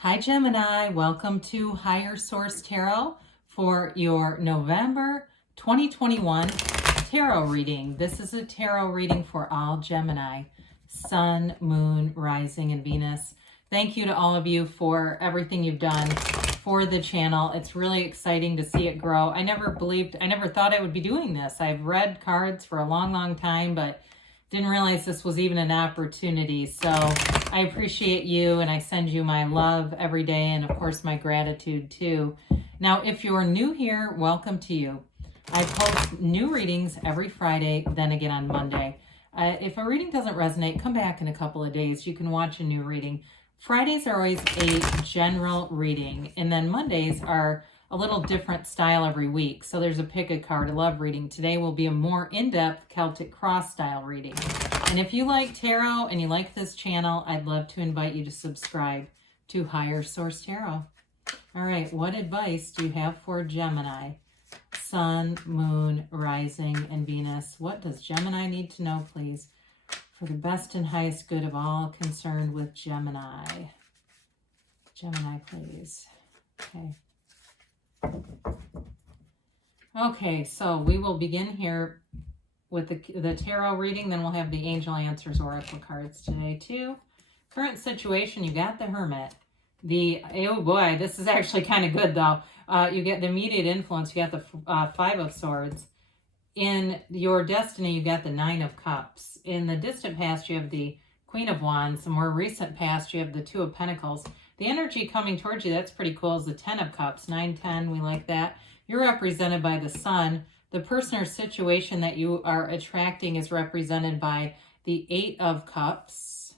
Hi Gemini, welcome to Higher Source Tarot for your November 2021 tarot reading. This is a tarot reading for all Gemini, Sun, Moon, Rising, and Venus. Thank you to all of you for everything you've done for the channel. It's really exciting to see it grow. I never thought I would be doing this. I've read cards for a long time, but didn't realize this was even an opportunity. So I appreciate you and I send you my love every day and of course my gratitude too. Now, if you're new here, welcome to you. I post new readings every Friday, then again on Monday. If a reading doesn't resonate, come back in a couple of days. You can watch a new reading. Fridays are always a general reading, and then Mondays are a little different style every week. So there's a pick a card, a love reading. Today will be a more in-depth Celtic cross style reading. And if you like tarot and you like this channel, I'd love to invite you to subscribe to Higher Source Tarot. All right, what advice do you have for Gemini? Sun, Moon, Rising, and Venus. What does Gemini need to know, please, for the best and highest good of all concerned with Gemini? Gemini, please. Okay, so we will begin here with the tarot reading. Then we'll have the Angel Answers Oracle cards today too. Current situation, you got the Hermit. Oh boy, this is actually kind of good though. You get the immediate influence. You got the Five of Swords. In your destiny, you got the Nine of Cups. In the distant past, you have the Queen of Wands. The more recent past, you have the Two of Pentacles. The energy coming towards you, that's pretty cool, is the Ten of Cups. 9, 10, we like that. You're represented by the Sun. The person or situation that you are attracting is represented by the Eight of Cups.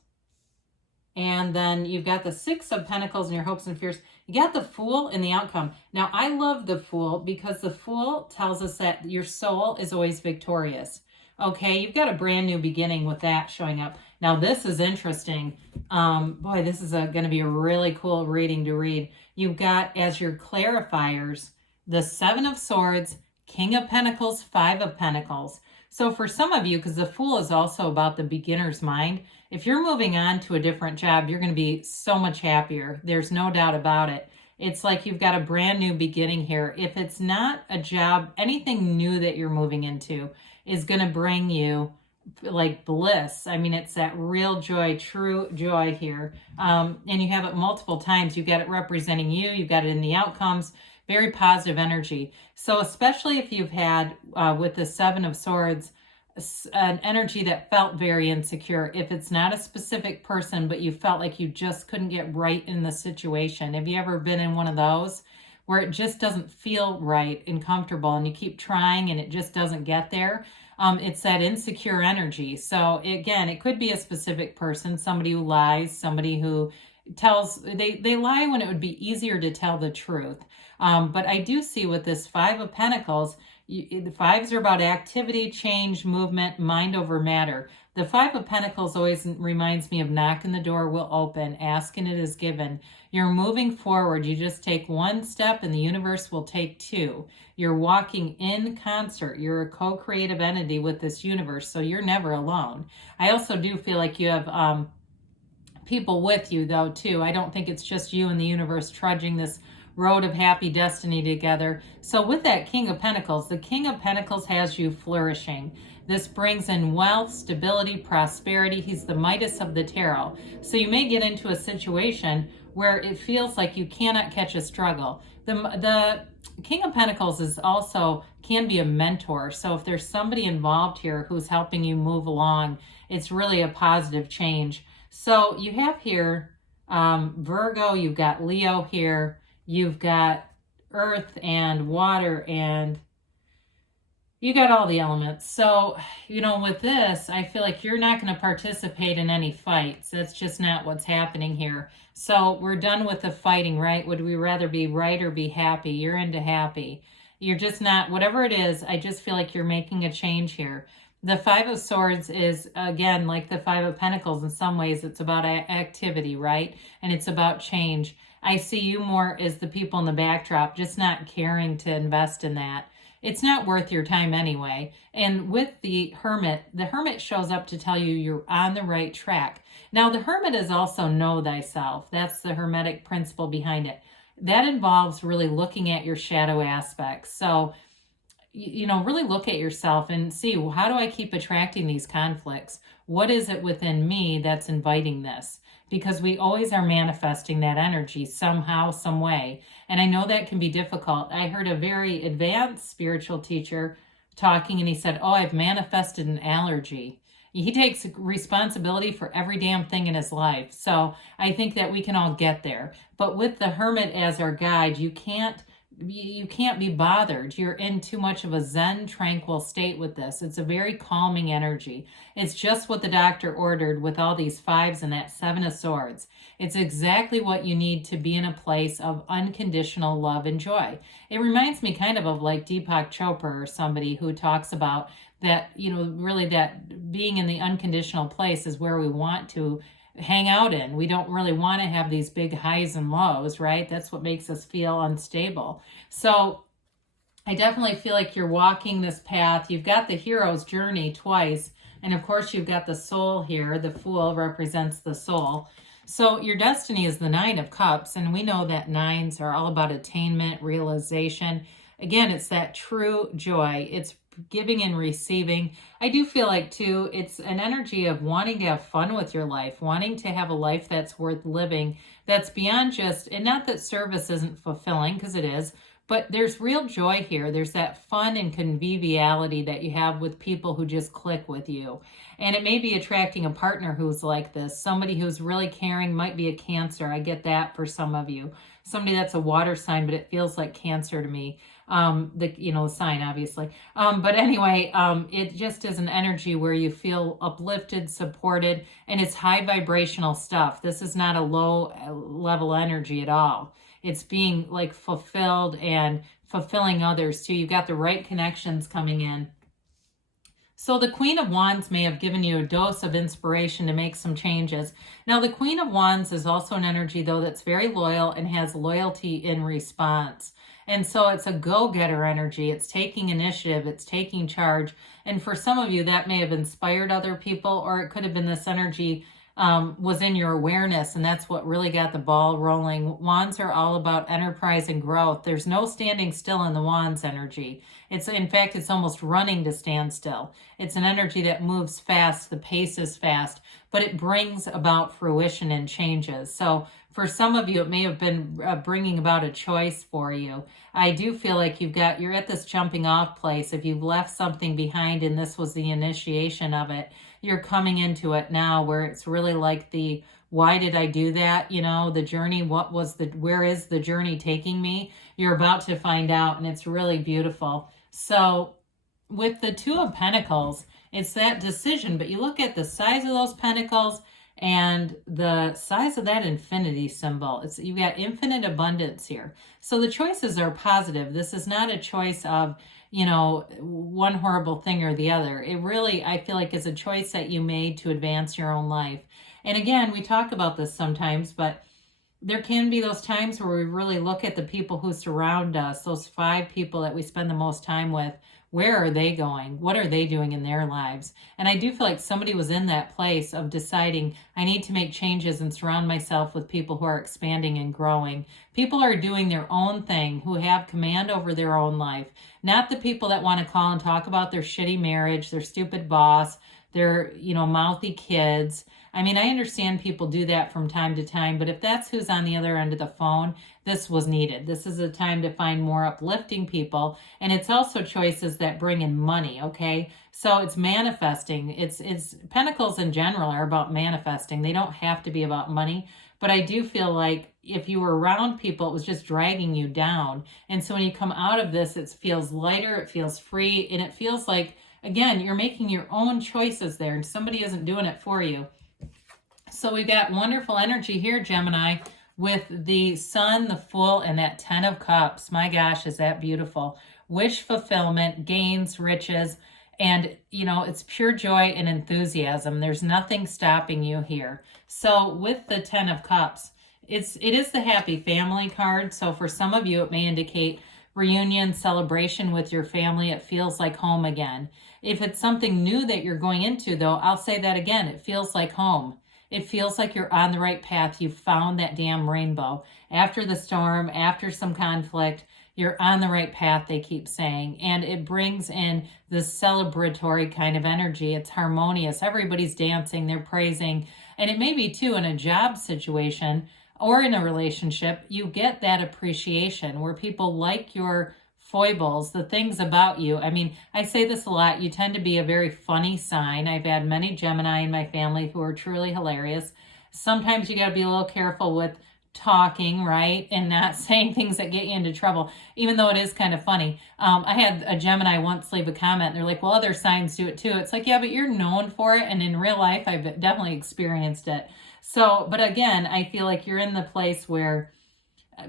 And then you've got the Six of Pentacles in your hopes and fears. You got the Fool in the outcome. Now, I love the Fool because the Fool tells us that your soul is always victorious. Okay, you've got a brand new beginning with that showing up. Now, this is interesting. Boy, this is going to be a really cool reading to read. You've got, as your clarifiers, the Seven of Swords, King of Pentacles, Five of Pentacles. So for some of you, because the Fool is also about the beginner's mind, if you're moving on to a different job, you're going to be so much happier. There's no doubt about it. It's like you've got a brand new beginning here. If it's not a job, anything new that you're moving into is going to bring you like bliss. I mean, it's that real joy, true joy here. And you have it multiple times. You got it representing you. You got it in the outcomes. Very positive energy. So especially if you've had, with the Seven of Swords, an energy that felt very insecure. If it's not a specific person, but you felt like you just couldn't get right in the situation. Have you ever been in one of those where it just doesn't feel right and comfortable and you keep trying and it just doesn't get there? It's that insecure energy. So again, it could be a specific person, somebody who lies, somebody who tells, they lie when it would be easier to tell the truth. But I do see with this Five of Pentacles, the fives are about activity, change, movement, mind over matter. The Five of Pentacles always reminds me of knocking the door will open, asking it is given. You're moving forward. You just take one step and the universe will take two. You're walking in concert. You're a co-creative entity with this universe, so you're never alone. I also do feel like you have people with you though too. I don't think it's just you and the universe trudging this road of happy destiny together. So with that King of Pentacles, the King of Pentacles has you flourishing. This brings in wealth, stability, prosperity. He's the Midas of the tarot. So you may get into a situation where it feels like you cannot catch a struggle. The King of Pentacles is also can be a mentor. So if there's somebody involved here who's helping you move along, it's really a positive change. So you have here Virgo, you've got Leo here, you've got earth and water, and you got all the elements. So, you know, with this, I feel like you're not going to participate in any fights. That's just not what's happening here. So we're done with the fighting, right? Would we rather be right or be happy? You're into happy. You're just not, whatever it is, I just feel like you're making a change here. The Five of Swords is, again, like the Five of Pentacles. In some ways, it's about activity, right? And it's about change. I see you more as the people in the backdrop, just not caring to invest in that. it's not worth your time anyway. And with the Hermit shows up to tell you you're on the right track. Now, the Hermit is also know thyself. That's the Hermetic principle behind it. That involves really looking at your shadow aspects. So, really look at yourself and see, well, how do I keep attracting these conflicts? What is it within me that's inviting this? Because we always are manifesting that energy somehow, some way. And I know that can be difficult. I heard a very advanced spiritual teacher talking, and he said, oh, I've manifested an allergy. He takes responsibility for every damn thing in his life. So I think that we can all get there. But with the Hermit as our guide, you can't be bothered. You're in too much of a Zen, tranquil state with this. It's a very calming energy. It's just what the doctor ordered with all these fives and that Seven of Swords. It's exactly what you need to be in a place of unconditional love and joy. It reminds me kind of like Deepak Chopra or somebody who talks about that, really that being in the unconditional place is where we want to hang out in. We don't really want to have these big highs and lows, right? That's what makes us feel unstable. So I definitely feel like you're walking this path. You've got the hero's journey twice. And of course, you've got the soul here. The Fool represents the soul. So your destiny is the Nine of Cups. And we know that nines are all about attainment, realization. Again, it's that true joy. It's giving and receiving. I do feel like too, it's an energy of wanting to have fun with your life, wanting to have a life that's worth living, that's beyond just, and not that service isn't fulfilling, because it is, but there's real joy here. There's that fun and conviviality that you have with people who just click with you. And it may be attracting a partner who's like this, somebody who's really caring, might be a Cancer. I get that for some of you. Somebody that's a water sign, but it feels like Cancer to me. The sign, obviously. But anyway, it just is an energy where you feel uplifted, supported, and it's high vibrational stuff. This is not a low level energy at all. It's being like fulfilled and fulfilling others too. You've got the right connections coming in. So the Queen of Wands may have given you a dose of inspiration to make some changes. Now, the Queen of Wands is also an energy, though, that's very loyal and has loyalty in response. And so it's a go-getter energy. It's taking initiative. It's taking charge. And for some of you, that may have inspired other people, or it could have been this energy was in your awareness, and that's what really got the ball rolling. Wands are all about enterprise and growth. There's no standing still in the Wands energy. In fact, it's almost running to stand still. It's an energy that moves fast. The pace is fast, but it brings about fruition and changes. So for some of you, it may have been bringing about a choice for you. I do feel like you're at this jumping off place. If you've left something behind and this was the initiation of it, you're coming into it now where it's really like why did I do that? The journey, where is the journey taking me? You're about to find out, and it's really beautiful. So with the Two of Pentacles, it's that decision, but you look at the size of those pentacles and the size of that infinity symbol. You've got infinite abundance here. So the choices are positive. This is not a choice of, one horrible thing or the other. It really, I feel like, is a choice that you made to advance your own life. And again, we talk about this sometimes, but there can be those times where we really look at the people who surround us, those 5 people that we spend the most time with. Where are they going? What are they doing in their lives? And I do feel like somebody was in that place of deciding, I need to make changes and surround myself with people who are expanding and growing. People are doing their own thing, who have command over their own life. Not the people that want to call and talk about their shitty marriage, their stupid boss, their, mouthy kids. I mean, I understand people do that from time to time, but if that's who's on the other end of the phone, this was needed. This is a time to find more uplifting people. And it's also choices that bring in money, okay? So it's manifesting. It's Pentacles in general are about manifesting. They don't have to be about money. But I do feel like if you were around people, it was just dragging you down. And so when you come out of this, it feels lighter, it feels free, and it feels like, again, you're making your own choices there, and somebody isn't doing it for you. So we've got wonderful energy here, Gemini, with the Sun, the Fool, and that 10 of Cups. My gosh, is that beautiful. Wish fulfillment, gains, riches, and, it's pure joy and enthusiasm. There's nothing stopping you here. So with the 10 of Cups, it is the happy family card. So for some of you, it may indicate reunion, celebration with your family. It feels like home again. If it's something new that you're going into, though, I'll say that again. It feels like home. It feels like you're on the right path. You've found that damn rainbow. After the storm, after some conflict, you're on the right path, they keep saying. And it brings in this celebratory kind of energy. It's harmonious. Everybody's dancing, they're praising. And it may be, too, in a job situation or in a relationship, you get that appreciation where people like your foibles, the things about you. I mean, I say this a lot. You tend to be a very funny sign. I've had many Gemini in my family who are truly hilarious. Sometimes you got to be a little careful with talking, right? And not saying things that get you into trouble, even though it is kind of funny. I had a Gemini once leave a comment and they're like, well, other signs do it too. It's like, yeah, but you're known for it. And in real life, I've definitely experienced it. So, but again, I feel like you're in the place where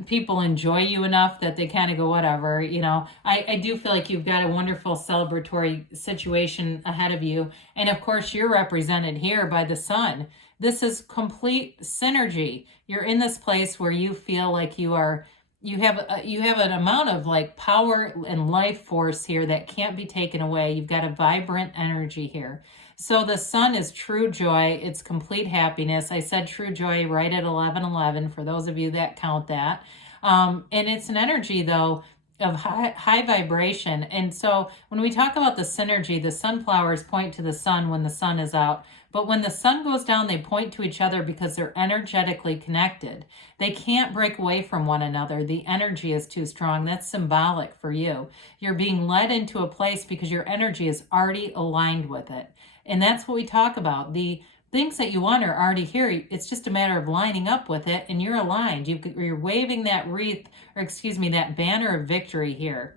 people enjoy you enough that they kind of go, whatever, you know. I do feel like you've got a wonderful celebratory situation ahead of you. And of course, you're represented here by the sun. This is complete synergy. You're in this place where you feel like you have an amount of like power and life force here that can't be taken away. You've got a vibrant energy here. So the sun is true joy. It's complete happiness. I said true joy right at 11:11 for those of you that count that. And it's an energy, though, of high vibration. And so when we talk about the synergy, the sunflowers point to the sun when the sun is out. But when the sun goes down, they point to each other because they're energetically connected. They can't break away from one another. The energy is too strong. That's symbolic for you. You're being led into a place because your energy is already aligned with it. And that's what we talk about. The things that you want are already here. It's just a matter of lining up with it, and you're aligned. You're waving that that banner of victory here.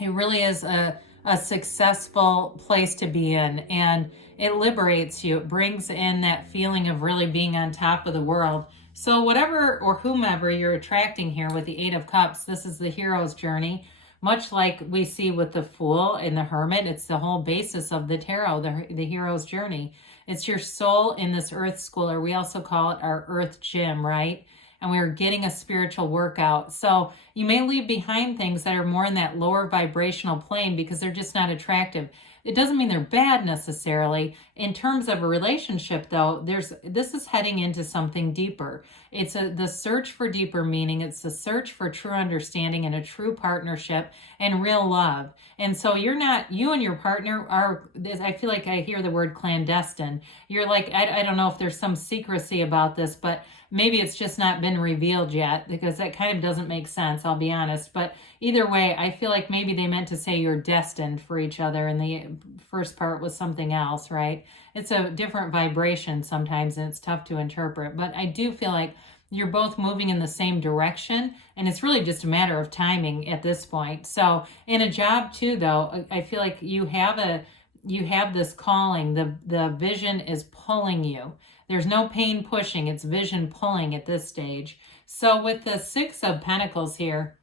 It really is a successful place to be in, and it liberates you. It brings in that feeling of really being on top of the world. So whatever or whomever you're attracting here with the Eight of Cups, this is the hero's journey. Much like we see with the Fool and the Hermit, it's the whole basis of the tarot, the hero's journey. It's your soul in this earth school, or we also call it our earth gym, right? And we're getting a spiritual workout. So you may leave behind things that are more in that lower vibrational plane because they're just not attractive. It doesn't mean they're bad necessarily. In terms of a relationship, though, this is heading into something deeper. It's the search for deeper meaning. It's the search for true understanding and a true partnership and real love. And so you and your partner are, I feel like I hear the word clandestine. You're like, I don't know if there's some secrecy about this, but maybe it's just not been revealed yet, because that kind of doesn't make sense, I'll be honest. But either way, I feel like maybe they meant to say you're destined for each other, and the first part was something else, right? It's a different vibration sometimes, and it's tough to interpret. But I do feel like you're both moving in the same direction, and it's really just a matter of timing at this point. So in a job too, though, I feel like you have this calling. The vision is pulling you. There's no pain pushing, it's vision pulling at this stage. So with the Six of Pentacles here,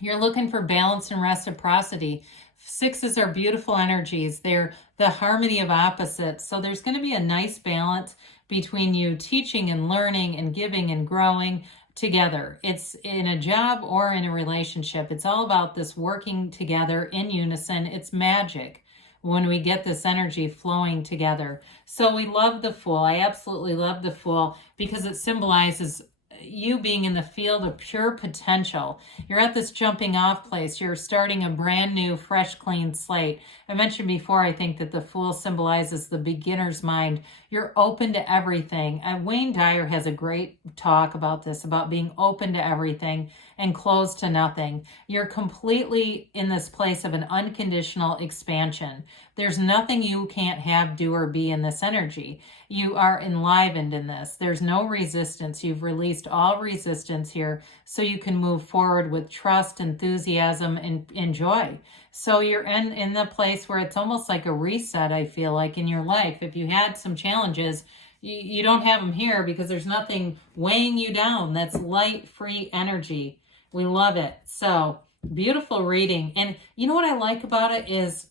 you're looking for balance and reciprocity. Sixes are beautiful energies. They're the harmony of opposites. So there's going to be a nice balance between you teaching and learning and giving and growing together. It's in a job or in a relationship. It's all about this working together in unison. It's magic when we get this energy flowing together. So we love the Fool. I absolutely love the Fool because it symbolizes you being in the field of pure potential. You're at this jumping off place. You're starting a brand new, fresh, clean slate. I mentioned before, I think that the Fool symbolizes the beginner's mind. You're open to everything. Wayne Dyer has a great talk about this, about being open to everything and closed to nothing. You're completely in this place of an unconditional expansion. There's nothing you can't have, do, or be in this energy. You are enlivened in this. There's no resistance. You've released all resistance here so you can move forward with trust, enthusiasm, and joy. So you're in the place where it's almost like a reset, I feel like, in your life. If you had some challenges, you don't have them here because there's nothing weighing you down. That's light, free energy. We love it. So beautiful reading. And you know what I like about it is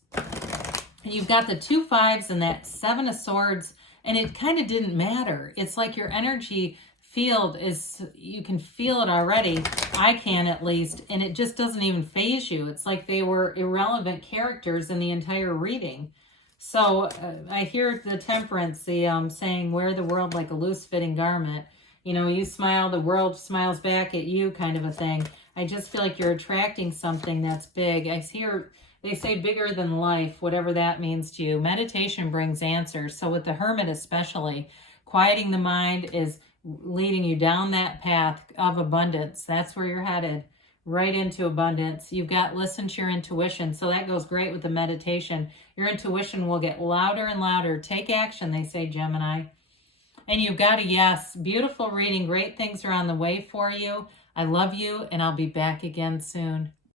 you've got the 2 5s and that 7 of Swords, and it kind of didn't matter. It's like your energy field is, you can feel it already. I can, at least, and it just doesn't even faze you. It's like they were irrelevant characters in the entire reading. So I hear the Temperance, the saying, wear the world like a loose-fitting garment. You know, you smile, the world smiles back at you, kind of a thing. I just feel like you're attracting something that's big. I hear, they say bigger than life, whatever that means to you. Meditation brings answers. So with the Hermit especially, quieting the mind is leading you down that path of abundance. That's where you're headed, right into abundance. You've got listen to your intuition. So that goes great with the meditation. Your intuition will get louder and louder. Take action, they say, Gemini. And you've got a yes. Beautiful reading. Great things are on the way for you. I love you, and I'll be back again soon.